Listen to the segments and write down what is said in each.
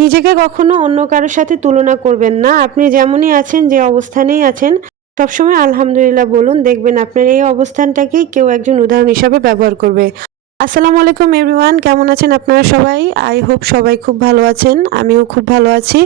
নিজেকে কখনো অন্য কারোর সাথে তুলনা করবেন না। আপনি যেমনই আছেন, যে অবস্থানেই আছেন, সবসময় আলহামদুলিল্লাহ বলুন। দেখবেন আপনার এই অবস্থানটাকেই কেউ একজন উদাহরণ হিসাবে ব্যবহার করবে। আসসালামু আলাইকুম এভরিওয়ান, কেমন আছেন আপনারা সবাই? আই হোপ সবাই খুব ভালো আছেন, আমিও খুব ভালো আছি।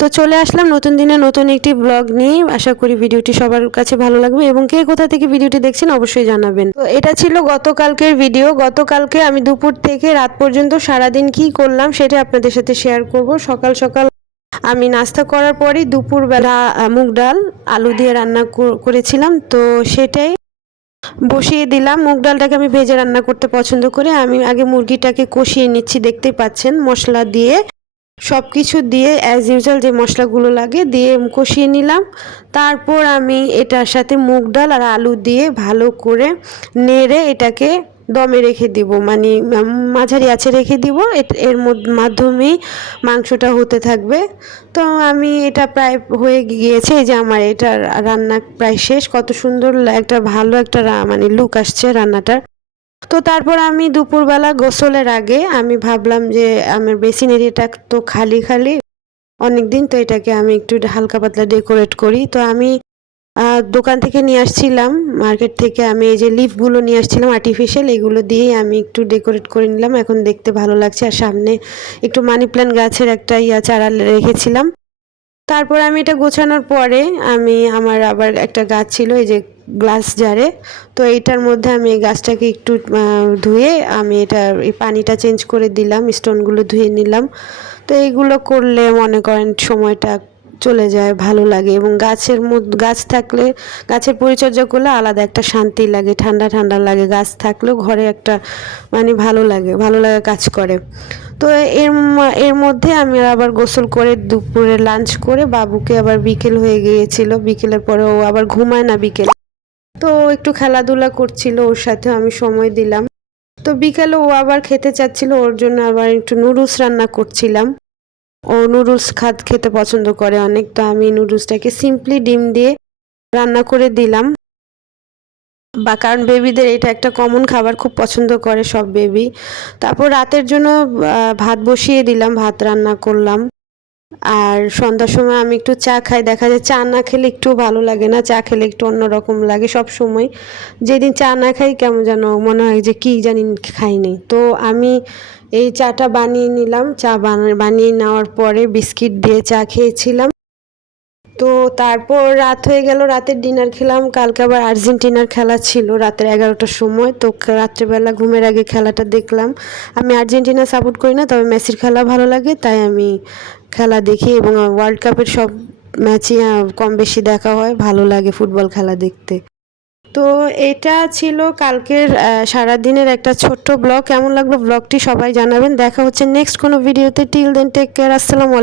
তো চলে আসলাম নতুন দিনে নতুন একটি ব্লগ নিয়ে। আশা করি ভিডিওটি সবার কাছে ভালো লাগবে এবং কে কোথা থেকে ভিডিওটি দেখছেন অবশ্যই জানাবেন। তো এটা ছিল গতকালকের ভিডিও। গতকালকে আমি দুপুর থেকে রাত পর্যন্ত সারাদিন কি করলাম সেটা আপনাদের সাথে শেয়ার করব। সকাল সকাল আমি নাস্তা করার পরেই দুপুরবেলা মুগ ডাল আলু দিয়ে রান্না করেছিলাম, তো সেটাই বসিয়ে দিলাম। মুগ ডালটাকে আমি ভেজে রান্না করতে পছন্দ করি। আমি আগে মুরগিটাকে কষিয়ে নিচ্ছি, দেখতেই পাচ্ছেন, মশলা দিয়ে সব কিছু দিয়ে অ্যাজ ইউজুয়াল যে মশলাগুলো লাগে দিয়ে কষিয়ে নিলাম। তারপর আমি এটার সাথে মুগ ডাল আর আলু দিয়ে ভালো করে নেড়ে এটাকে দমে রেখে দিব, মানে মাঝারি আছে রেখে দিব। এর মাধ্যমেই মাংসটা হতে থাকবে। তো আমি এটা প্রায় হয়ে গিয়েছে, এই যে আমার এটা রান্না প্রায় শেষ। কত সুন্দর একটা ভালো একটা মানে লুক আসছে রান্নাটার। তো তারপর আমি দুপুরবেলা গোসলের আগে আমি ভাবলাম যে আমার বেসিন এরিয়াটা তো খালি খালি অনেক দিন, তো এটাকে আমি একটু হালকা পাতলা ডেকোরেট করি। তো আমি দোকান থেকে নিয়ে আসছিলাম, মার্কেট থেকে আমি এই যে লিফগুলো নিয়ে আসছিলাম আর্টিফিশিয়াল, এগুলো দিয়েই আমি একটু ডেকোরেট করে নিলাম। এখন দেখতে ভালো লাগছে। আর সামনে একটু মানি প্ল্যান্ট গাছের একটা চারা রেখেছিলাম। তারপর আমি এটা গোছানোর পরে আমি আমার আবার একটা গাছ ছিল এই যে গ্লাস জারে, তো এইটার মধ্যে আমি এই গাছটাকে একটু ধুয়ে আমি এটা এই পানিটা চেঞ্জ করে দিলাম, স্টোনগুলো ধুয়ে নিলাম। তো এইগুলো করলে মনে করেন সময়টা চলে যায়, ভালো লাগে। এবং গাছ থাকলে, গাছের পরিচর্যা করলে আলাদা একটা শান্তি লাগে, ঠান্ডা ঠান্ডা লাগে। গাছ থাকলেও ঘরে একটা মানে ভালো লাগে, ভালো লাগা কাজ করে। তো এর মধ্যে আমি আবার গোসল করে দুপুরে লাঞ্চ করে বাবুকে আবার বিকেল হয়ে গিয়েছিল, বিকেলের পরে ও আবার ঘুমায় না বিকেল, তো একটু খেলাধুলা করছিল, ওর সাথে আমি সময় দিলাম। তো বিকেলে ও আবার খেতে চাচ্ছিল, ওর জন্য আবার একটু নুডলস রান্না করছিলাম। ও নুডলস খেতে পছন্দ করে অনেক, তো আমি নুডলসটাকে সিম্পলি ডিম দিয়ে রান্না করে দিলাম। কারণ বেবিদের এটা একটা কমন খাবার, খুব পছন্দ করে সব বেবি। তারপর রাতের জন্য ভাত বসিয়ে দিলাম, ভাত রান্না করলাম। আর সন্ধ্যার সময় আমি একটু চা খাই। দেখা যায় চা না খেলে একটু ভালো লাগে না, চা খেলে একটু অন্যরকম লাগে সব সময়। যেদিন চা না খাই কেমন যেন মনে হয় যে কি জানি খাইনি। তো আমি এই চাটা বানিয়ে নিলাম। চা বানিয়ে নেওয়ার পরে বিস্কিট দিয়ে চা খেয়েছিলাম। তো তারপর রাত হয়ে গেল, রাতের ডিনার খেলাম। কালকে আবার আর্জেন্টিনার খেলা ছিল রাতের 11টার সময়, তো রাত্রেবেলা ঘুমের আগে খেলাটা দেখলাম। আমি আর্জেন্টিনা সাপোর্ট করি না, তবে মেসির খেলা ভালো লাগে, তাই আমি খেলা দেখি। এবং ওয়ার্ল্ড কাপের সব ম্যাচই কম বেশি দেখা হয়, ভালো লাগে ফুটবল খেলা দেখতে। তো এটা ছিল কালকের সারাদিনের একটা ছোট্ট ব্লগ। কেমন লাগলো ব্লগটি সবাই জানাবেন। দেখা হচ্ছে নেক্সট কোনো ভিডিওতে। টিল দেন টেক কেয়ার, আসসালামু আলাইকুম।